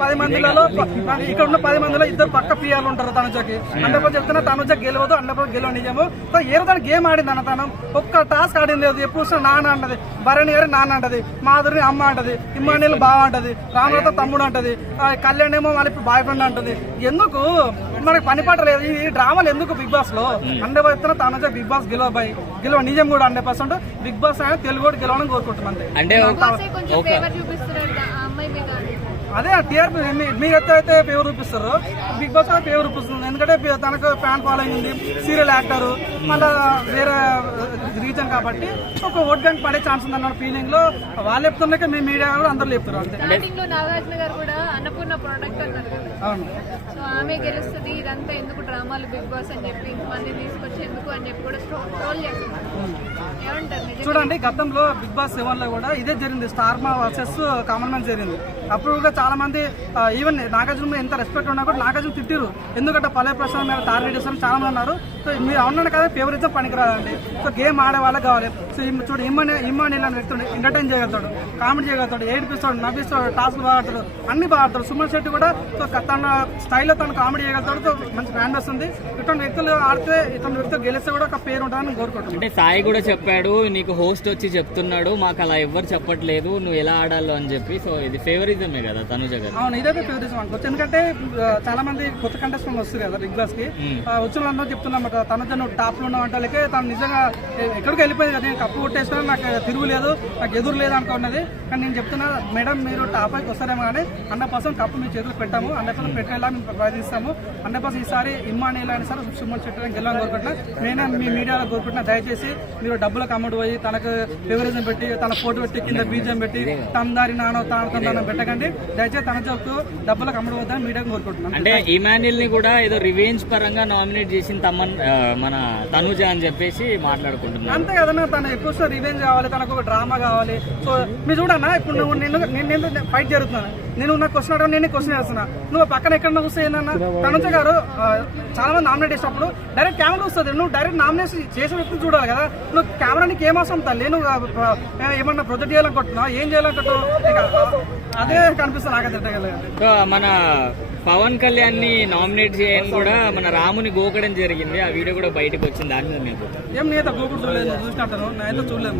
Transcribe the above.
పది మందిలలో ప- ఇక్కడ ఉన్న పది మందిలో ఇద్దరు పక్క పిఆర్లు ఉంటారు తనుజకి. అంటే చెప్తున్నా తనుజ గెలవదు అన్నప్పుడు గెలవ నిజము. సో ఏదో తను గేమ్ ఆడింది అన్న తను. ఒక్క టాస్క్ ఆడింది లేదు. ఎప్పుడు చూసినా నాన్న అంటది భరణి గారి నాన్న అంటది మాధురి అమ్మ అంటది ఇమ్మానీలు బావ అంటది రామలత తమ్ముడు అంటది కళ్యాణ్ ఏమో మళ్ళీ బాయ్ ఫ్రెండ్ అంటది. ఎందుకు? మనకి పని పాట లేదు. ఈ డ్రామాలు ఎందుకు బిగ్ బాస్లో? Hundred percent Tanuja big boss గెలవబాయి గెలవ నిజం కూడా హండ్రెడ్ పర్సెంట్. బిగ్ బాస్ అయినా తెలుగు కూడా గెలవాలని కోరుకుంటున్నాను అంటే ఫేవర్ అదే టీఆర్పీ మీరు అయితే పేరు చూపిస్తారు. బిగ్ బాస్ కూడా పేరు చూపిస్తుంది. ఎందుకంటే తనకు ఫ్యాన్ ఫాలోయింగ్ ఉంది సీరియల్ యాక్టర్ మళ్ళా వేరే రీజన్ కాబట్టి ఒక ఓట్ బ్యాంక్ పడే ఛాన్స్ ఉంది అన్న ఫీలింగ్లో వాళ్ళు చెప్తున్నాక మీ మీడియా కూడా అందరు చెప్తారు అంతే. నాగార్జున గారు కూడా అన్నపూర్ణ ప్రోడక్ట్ అన్నారు అవును. సో ఆమె గెలుస్తుంది ఇదంతా ఎందుకు డ్రామాలు బిగ్ బాస్ అని చెప్పి ఇంతమంది తీసుకొచ్చి ఎందుకు అని చెప్పి కూడా ట్రోల్ చేస్తున్నారు. చూడండి గతంలో బిగ్ బాస్ సెవెన్లో కూడా ఇదే జరిగింది. స్టార్ మా వర్సెస్ కామన్ మ్యాన్ జరిగింది. అప్పుడు కూడా చాలా మంది ఈవెన్ నాగార్జున ఎంత రెస్పెక్ట్ ఉన్నా కూడా నాగార్జున తిట్టిరు ఎందుకంటే పల్లె ప్రసాద్ మీద టార్గెట్ చేస్తారని చాలా మంది ఉన్నారు సో మీరు అవునన్నా కదా ఫేవరిజం పనికిరాదండి. సో గేమ్ ఆడే వాళ్ళకి కావాలి. సో చూడు ఇమ్మని ఇమ్మని ఇలా వ్యక్తుడు ఎంటర్టైన్ చేయగలుగుతాడు. కామెడీ చేయగలుగుతాడు. ఏడిపిస్తాడు నవ్విస్తాడు టాస్క్ బాగా ఆడతాడు అన్ని బాగా ఆడతాడు సుమన్ శెట్టి కూడా సో తన స్టైల్లో తను కామెడీ చేయగలుగుతాడు. సో మంచి ఫ్యాన్ వస్తుంది. ఇటువంటి వ్యక్తులు ఆడితే ఇటువంటి వ్యక్తులు గెలిస్తే కూడా ఒక పేరు ఉంటుందని కోరుకుంటున్నాను అంటే సాయి కూడా చెప్పాడు నీకు హోస్ట్ వచ్చి చెప్తున్నాడు మాకు అలా ఎవ్వరు చెప్పట్లేదు నువ్వు ఎలా ఆడాలో అని చెప్పి. సో ఇది ఫేవరిజమే కదా తనుజ గారు. అవును ఇదైతే ఫేవరిజం అనుకోవచ్చు. ఎందుకంటే చాలా మంది కొత్త కంటెస్టెంట్ వస్తారు కదా బిగ్ బాస్కి. వచ్చిన వాళ్ళందరూ చెప్తున్నాం కదా తన నువ్వు టాప్లో ఉన్న వంటలకే తను నిజంగా ఎక్కడికి వెళ్ళిపోయింది కదా నేను కప్పు కొట్టేసినా నాకు తిరుగులేదు నాకు ఎదురు లేదు అనుకున్నది కానీ నేను చెప్తున్నా మేడం మీరు టాప్ పైకి వస్తారేమో కానీ హండ్రెడ్ పర్సెంట్ కప్పు మీ చేతులు పెట్టాము హండ్రెడ్ పర్సెంట్ పెట్టేలా మేము ప్రయత్నిస్తాము. హండ్రెడ్ పర్సెంట్ ఈసారి ఇమ్మాని అని సార్ సుమన్ చెట్టు గెలవాలని కోరుకుంటున్నా. నేనే మీ మీడియాలో కోరుకుంటున్నా దయచేసి మీరు డబ్బులకు అమ్ముడు పోయి తనకు ఫేవరిజం పెట్టి తన ఫోటో పెట్టి కింద బీజం పెట్టి తమదారి నానో తాను తందానో పెట్టకండి. దయచేసి తన జోకు డబ్బులకు అమ్ముడు పోద్దని మీడియాకు కోరుకుంటున్నాను అంటే ఇమాన్యుల్ని కూడా ఏదో రివెంజ్ పరంగా నామినేట్ చేసిన తమన్ ఆ, మన తనుజ అని చెప్పేసి మాట్లాడుకుంటున్నారు. అంతే కదన్నా తను ఎక్కువ రివెంజ్ కావాలి తనకు ఒక డ్రామా కావాలి. సో మీరు చూడన్నా ఇప్పుడు నువ్వు నేను నేను ఫైట్ జరుగుతున్నాను? నేను నాకు క్వశ్చన్ అడగా నేను క్వశ్చన్ చేస్తున్నా. నువ్వు పక్కన ఎక్కడ చూస్తే ఏంటన్నా తనుజ గారు చాలా మంది నామినేట్ చేసినప్పుడు డైరెక్ట్ కెమెరా వస్తుంది నువ్వు డైరెక్ట్ నామినేషన్ చేసే వ్యక్తిని చూడాలి కదా. నువ్వు కెమెరా నీకు ఏం అవసరం తల్లి? నువ్వు ఏమన్నా ప్రొజెక్ట్ చేయాలనుకుంటున్నావు ఏం చేయాలనుకుంటున్నావు? అదే కనిపిస్తుంది సో మన పవన్ కళ్యాణ్ని నామినేట్ చేయని కూడా మన రాముని గోకడం జరిగింది. ఆ వీడియో కూడా బయటకు వచ్చింది. దాని మీద మీకు ఏం నేత గోకుడు చూడలేదు చూసినట్టు నేనైతే చూడలేదు